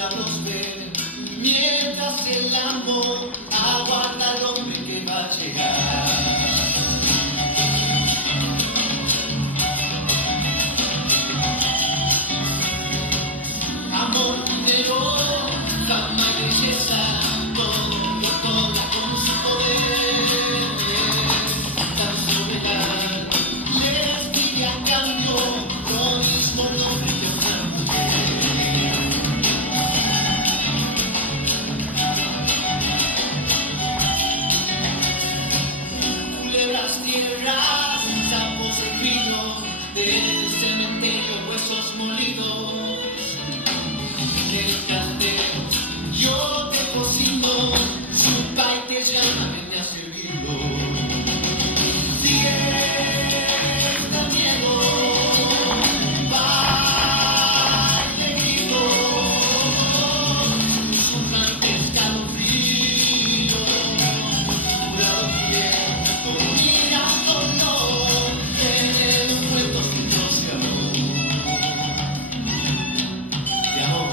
ya nos ven, mientras el amor aguarda al hombre que va a llegar. Amor, dinero, fama y belleza, todo toca con su poder. Tan soledad les pide a cambio lo mismo el hombre que una mujer. Culebras, tierras, sapos de grillo, del cementerio, huesos molidos. Yo te cocino, su pai te llama, ven a servirlo. Fiesta, miedo, baile, grito, su pescado frío, jurado bien, tú miras dolor, en un cuento sin Dios de amor. De amor.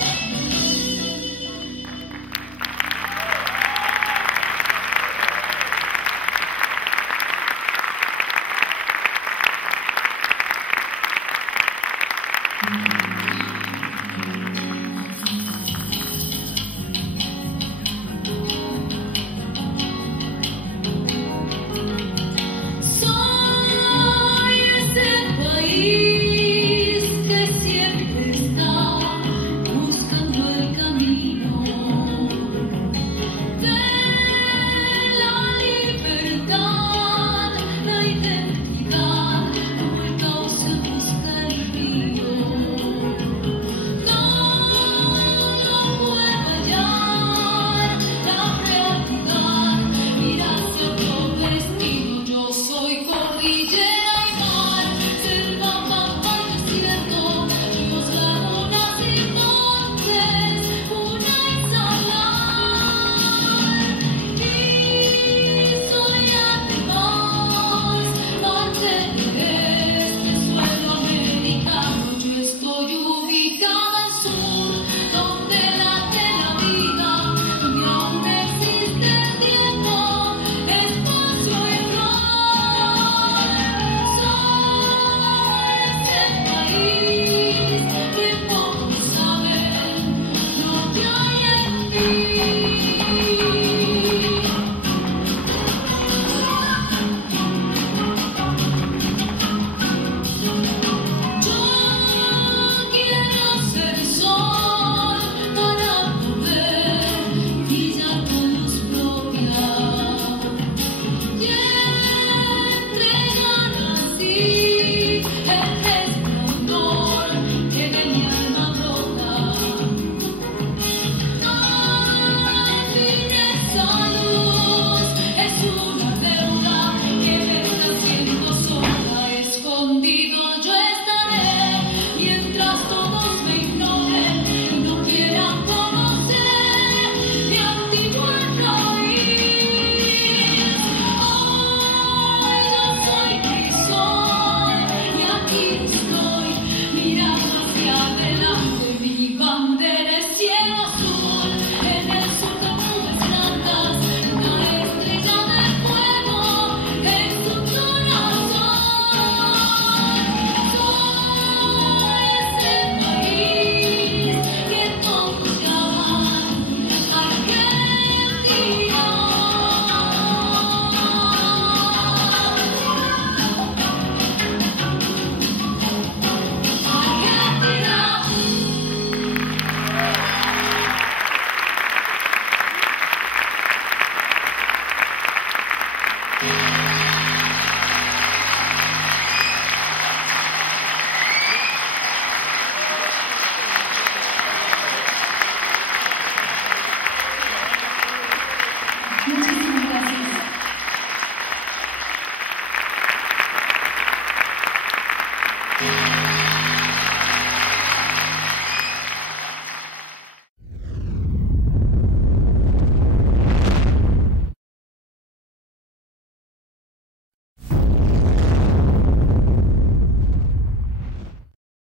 Muchísimas gracias.